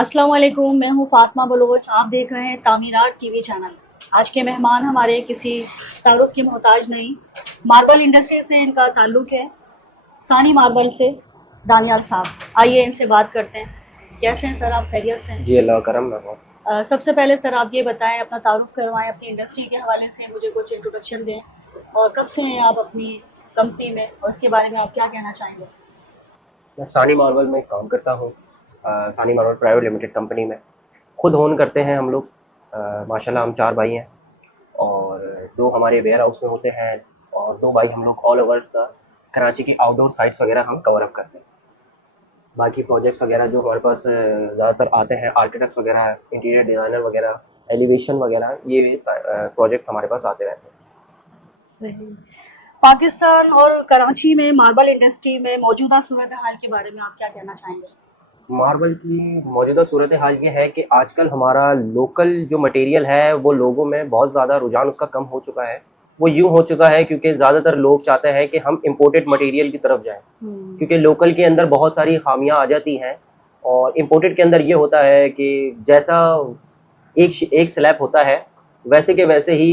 अस्सलाम वालेकुम, मैं हूँ फातिमा बलोच। आप देख रहे हैं तामीरात टीवी चैनल। आज के मेहमान हमारे किसी तारुफ की मोहताज नहीं, मार्बल इंडस्ट्री से इनका ताल्लुक़ है, सानी मार्बल से। दानियाल साहब, आइए इनसे बात करते हैं। कैसे हैं सर, आप खैरियत से हैं? जी, अल्लाह करम में हो। सबसे पहले सर आप ये बताएं, अपना तारुफ करवाएं, अपनी इंडस्ट्री के हवाले से मुझे कुछ इंट्रोडक्शन दें, और कब से हैं आप अपनी कंपनी में, और उसके बारे में आप क्या कहना चाहेंगे? मैं सानी मार्बल में काम करता हूँ। सानी मार्बल प्राइवेट लिमिटेड कंपनी में खुद ओन करते हैं हम लोग। माशाल्लाह हम 4 भाई हैं और 2 हमारे वेयर हाउस में होते हैं और 2 भाई हम लोग ऑल ओवर द कराची की आउटडोर साइट्स वगैरह हम कवर अप करते हैं। बाकी प्रोजेक्ट्स वगैरह जो हमारे पास ज़्यादातर आते हैं, आर्किटेक्ट्स वगैरह, इंटीरियर डिज़ाइनर वगैरह, एलिवेशन वगैरह, ये प्रोजेक्ट्स हमारे पास आते रहते हैं। सही। पाकिस्तान और कराची में मार्बल इंडस्ट्री में मौजूदा सूरत हाल के बारे में आप क्या कहना चाहेंगे? मार्बल की मौजूदा सूरत हाल ये है कि आजकल हमारा लोकल जो मटेरियल है वो लोगों में बहुत ज़्यादा रुझान उसका कम हो चुका है। वो यूँ हो चुका है क्योंकि ज़्यादातर लोग चाहते हैं कि हम इम्पोर्टेड मटेरियल की तरफ जाएँ, क्योंकि लोकल के अंदर बहुत सारी ख़ामियाँ आ जाती हैं और इम्पोर्टेड के अंदर ये होता है कि जैसा एक स्लैब होता है वैसे के वैसे ही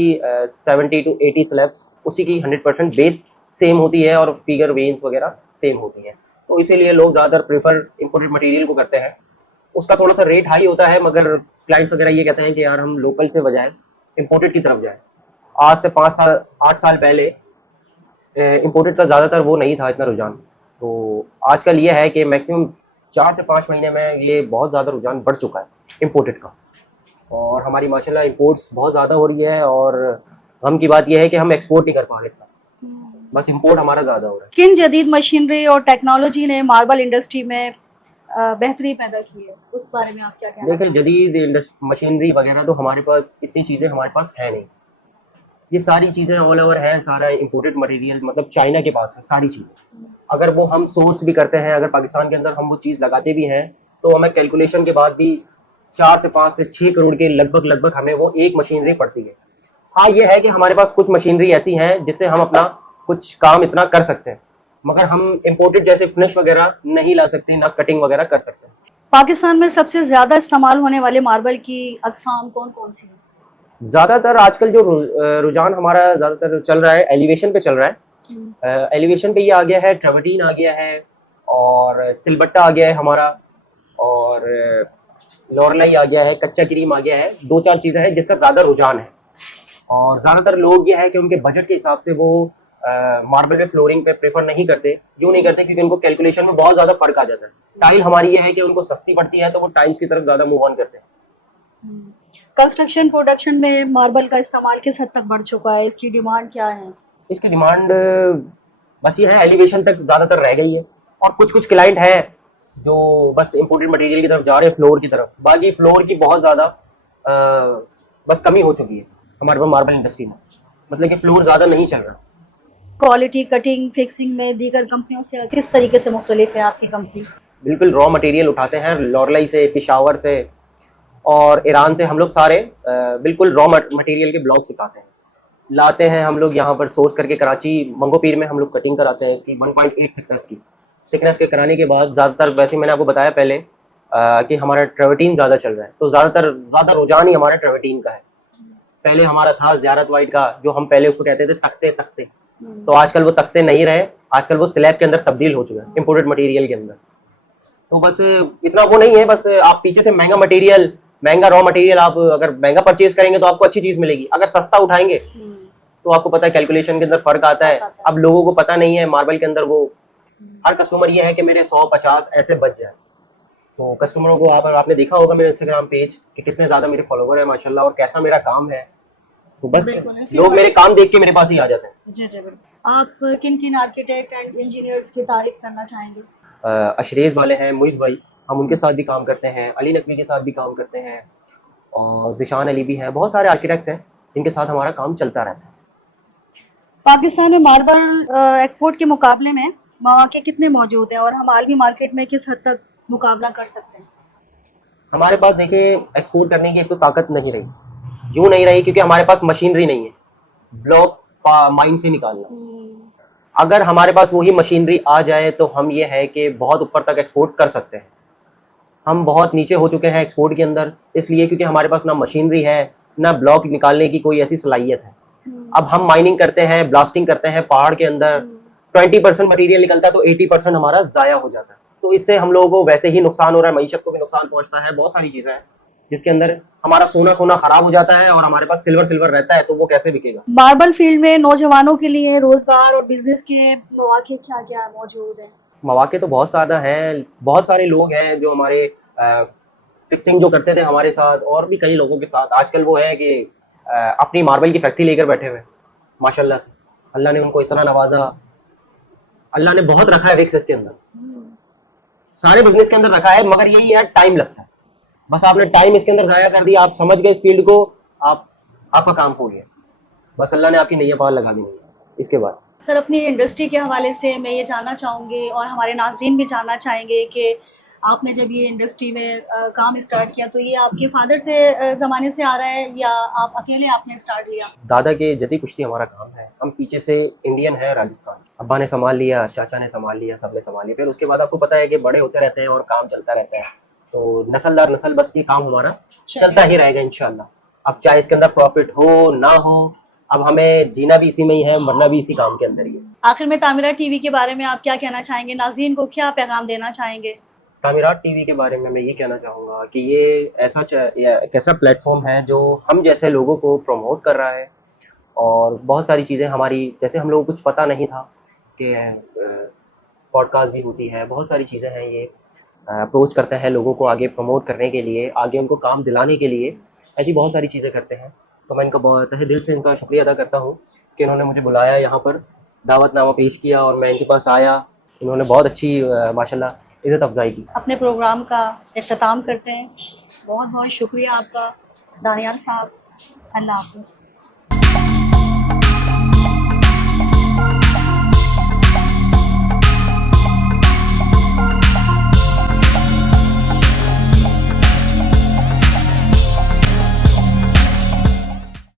70 टू 80 स्लैब्स उसी की 100% बेस सेम होती है और फिगर वेन्स वगैरह सेम होती हैं। तो इसीलिए लोग ज़्यादातर प्रेफर इम्पोर्टेड मटेरियल को करते हैं। उसका थोड़ा सा रेट हाई होता है, मगर क्लाइंट्स वगैरह ये कहते हैं कि यार हम लोकल से बजाय इम्पोर्टेड की तरफ जाएं। आज से 5 साल 8 साल पहले इम्पोर्टेड का ज़्यादातर वो नहीं था इतना रुझान। तो आजकल ये है कि मैक्सिमम 4 से 5 महीने में ये बहुत ज़्यादा रुझान बढ़ चुका है इम्पोर्टेड का, और हमारी माशाल्लाह इंपोर्ट्स बहुत ज़्यादा हो रही है। और गम की बात यह है कि हम एक्सपोर्ट नहीं कर पा रहे इतना, बस इंपोर्ट हमारा ज़्यादा हो रहा है। किन जदीद मशीनरी और टेक्नोलॉजी ने मार्बल इंडस्ट्री में बेहतरी पैदा की है, उस बारे में आप क्या कहना देखिए, चाहेंगे? जदीद मशीनरी वगैरह तो हमारे पास इतनी चीज़ें हमारे पास है नहीं। ये सारी चीज़ें ऑल ओवर हैं, सारा इम्पोर्टेड मटेरियल मतलब चाइना के पास है सारी चीज़ें। अगर वो हम सोर्स भी करते हैं, अगर पाकिस्तान के अंदर हम वो चीज़ लगाते भी हैं, तो हमें कैलकुलेशन के बाद भी 4 से 5 से 6 करोड़ के लगभग हमें वो एक मशीनरी पड़ती है। हाँ, ये है कि हमारे पास कुछ मशीनरी ऐसी हैं जिससे हम अपना कुछ काम इतना कर सकते हैं, मगर हम इम्पोर्टेड जैसे फिनिश वगैरह नहीं ला सकते, ना कटिंग वगैरह कर सकते। पाकिस्तान में सबसे ज्यादा इस्तेमाल होने वाले मार्बल की अकसाम कौन कौन सी है? ज़्यादातर आजकल जो रुझान हमारा ज़्यादातर चल रहा है एलिवेशन पे चल रहा है। एलिवेशन पे ये आ गया है, ट्रेवर्टीन आ गया है और सिलबट्टा आ गया है हमारा, और लॉरलाई आ गया है, कच्चा क्रीम आ गया है। 2-4 चीज़ें हैं जिसका ज़्यादा रुझान है, और ज़्यादातर लोग ये है कि उनके बजट के हिसाब से वो मार्बल पे फ्लोरिंग पे प्रेफर नहीं करते। क्यों नहीं करते? क्योंकि उनको कैलकुलेशन में बहुत ज़्यादा फर्क आ जाता है। टाइल हमारी ये है कि उनको सस्ती पड़ती है तो वो टाइल्स की तरफ ज़्यादा मूव ऑन करते हैं। कंस्ट्रक्शन प्रोडक्शन में मार्बल का इस्तेमाल किस हद तक बढ़ चुका है, इसकी डिमांड क्या है? इसकी डिमांड बस ये है, एलिवेशन तक ज़्यादातर रह गई है, और कुछ कुछ क्लाइंट हैं जो बस इम्पोर्टेड मटेरियल की तरफ जा रहे हैं, फ्लोर की तरफ। बाकी फ्लोर की बहुत ज़्यादा बस कमी हो चुकी है हमारे पास मार्बल इंडस्ट्री में, मतलब कि फ्लोर ज़्यादा नहीं चल रहा। क्वालिटी, कटिंग, फिक्सिंग में दीगर कंपनियों से किस तरीके से मुख्तलिफ है आपकी कंपनी? बिल्कुल रॉ मटेरियल उठाते हैं लॉरलाई से, पिशावर से और ईरान से। हम लोग सारे बिल्कुल रॉ मटेरियल के ब्लॉक्स उठाते हैं, लाते हैं हम लोग यहाँ पर सोर्स करके। कराची मंगो पीर में हम लोग कटिंग कराते हैं इसकी 1.8 थिकनेस के कराने के बाद ज़्यादातर, वैसे मैंने आपको बताया पहले कि हमारा ट्रेवर्टीन ज़्यादा चल रहा है, तो ज़्यादा रुझान ही हमारा ट्रेवर्टीन का है। पहले हमारा था ज़ियारत वाइट का, जो हम पहले उसको कहते थे तख्ते तख्ते, तो आजकल वो तख्ते नहीं रहे, आजकल वो स्लैब के अंदर तब्दील हो चुका है, इम्पोर्टेड मटेरियल के अंदर। तो बस इतना वो नहीं है, बस आप पीछे से महंगा रॉ मटेरियल आप अगर महंगा परचेज करेंगे तो आपको अच्छी चीज़ मिलेगी। अगर सस्ता उठाएंगे तो आपको पता है कैलकुलेशन के अंदर फर्क आता है। अब लोगों को पता नहीं है मार्बल के अंदर, वो हर कस्टमर ये है कि मेरे 100-50 ऐसे बच जाए। तो कस्टमरों को आपने देखा होगा मेरे इंस्टाग्राम पेज कि कितने ज़्यादा मेरे फॉलोवर है माशाल्लाह, और कैसा मेरा काम है, तो बस लोग मेरे काम देख के मेरे पास ही आ जाते हैं। जी जी बिल्कुल। आप किन किन आर्किटेक्ट एंड इंजीनियर्स की तारीफ करना चाहेंगे? अशरेज वाले हैं मुइज़ भाई, हम उनके साथ भी काम करते हैं, अली नकवी के साथ भी काम करते हैं, और ज़िशान अली भी हैं। बहुत सारे आर्किटेक्ट्स हैं जिनके साथ हमारा काम चलता रहता है। पाकिस्तान में मार्बल एक्सपोर्ट के मुकाबले में मौके कितने मौजूद हैं, और हम आलमी मार्केट में किस हद तक मुकाबला कर सकते हैं? हमारे पास देखिए, एक्सपोर्ट करने की एक तो ताकत नहीं रही, यूँ नहीं रही क्योंकि हमारे पास मशीनरी नहीं है ब्लॉक माइन से निकालना। अगर हमारे पास वही मशीनरी आ जाए तो हम ये है कि बहुत ऊपर तक एक्सपोर्ट कर सकते हैं। हम बहुत नीचे हो चुके हैं एक्सपोर्ट के अंदर, इसलिए क्योंकि हमारे पास ना मशीनरी है, ना ब्लॉक निकालने की कोई ऐसी सलाहियत है। अब हम माइनिंग करते हैं, ब्लास्टिंग करते हैं पहाड़ के अंदर, 20% मटेरियल निकलता है तो 80% हमारा ज़ाया हो जाता है। तो इससे हम लोगों को वैसे ही नुकसान हो रहा है, मईशत को भी नुकसान पहुंचता है, बहुत सारी चीज़ें हैं जिसके अंदर हमारा सोना सोना खराब हो जाता है और हमारे पास सिल्वर सिल्वर रहता है, तो वो कैसे बिकेगा। मार्बल फील्ड में नौजवानों के लिए रोजगार और बिजनेस के मौके क्या क्या मौजूद हैं? मौके तो बहुत ज़्यादा हैं, बहुत सारे लोग हैं जो हमारे फिक्सिंग जो करते थे हमारे साथ और भी कई लोगों के साथ, आजकल वो है कि अपनी मार्बल की फैक्ट्री लेकर बैठे हुए, माशाल्लाह से अल्लाह ने उनको इतना नवाजा, अल्लाह ने बहुत रखा है रिक्स इसके अंदर, सारे बिजनेस के अंदर रखा है, मगर यही है टाइम लगता है। बस आपने टाइम इसके अंदर ज़ाया कर दिया, आप समझ गए इस फील्ड को, आपका काम हो गया, बस अल्लाह ने आपकी नैया पार लगा दी नहीं। इसके बाद सर, अपनी इंडस्ट्री के हवाले से मैं ये जानना चाहूँगी और हमारे नाज़रीन भी जानना चाहेंगे कि आपने जब ये इंडस्ट्री में काम स्टार्ट किया तो ये आपके फादर से ज़माने से आ रहा है या आप अकेले आपने स्टार्ट लिया? दादा के जदी पुश्ती हमारा काम है, हम पीछे से इंडियन है राजस्थान, अब्बा ने संभाल लिया, चाचा ने संभाल लिया, सबने संभाल लिया, फिर उसके बाद आपको पता है कि बड़े होते रहते हैं और काम चलता रहता है, तो नस्लदार नस्ल बस ये काम हमारा चलता ही रहेगा इंशाल्लाह। अब चाहे इसके अंदर प्रॉफिट हो ना हो, अब हमें जीना भी इसी में ही है, मरना भी इसी काम के अंदर ही है। आखिर में तामीरात टीवी के बारे में आप क्या कहना चाहेंगे? नाज़रीन को क्या पैगाम देना चाहेंगे? तामीरात टीवी के बारे में मैं ये कहना चाहूँगा कि ये एक ऐसा प्लेटफॉर्म है जो हम जैसे लोगों को प्रमोट कर रहा है, और बहुत सारी चीज़ें हमारी, जैसे हम लोगों को कुछ पता नहीं था कि पॉडकास्ट भी होती है, बहुत सारी चीज़ें हैं, ये अप्रोच करते हैं लोगों को आगे प्रमोट करने के लिए, आगे उनको काम दिलाने के लिए, ऐसी बहुत सारी चीज़ें करते हैं। तो मैं इनका बहुत तहे दिल से इनका शुक्रिया अदा करता हूँ कि इन्होंने मुझे बुलाया, यहाँ पर दावतनामा पेश किया और मैं इनके पास आया, इन्होंने बहुत अच्छी माशाल्लाह इज़्ज़त अफजाई की। अपने प्रोग्राम का इख्तिताम करते हैं। बहुत बहुत शुक्रिया आपका दानियार साहब। अल्लाह हाफ़िज़।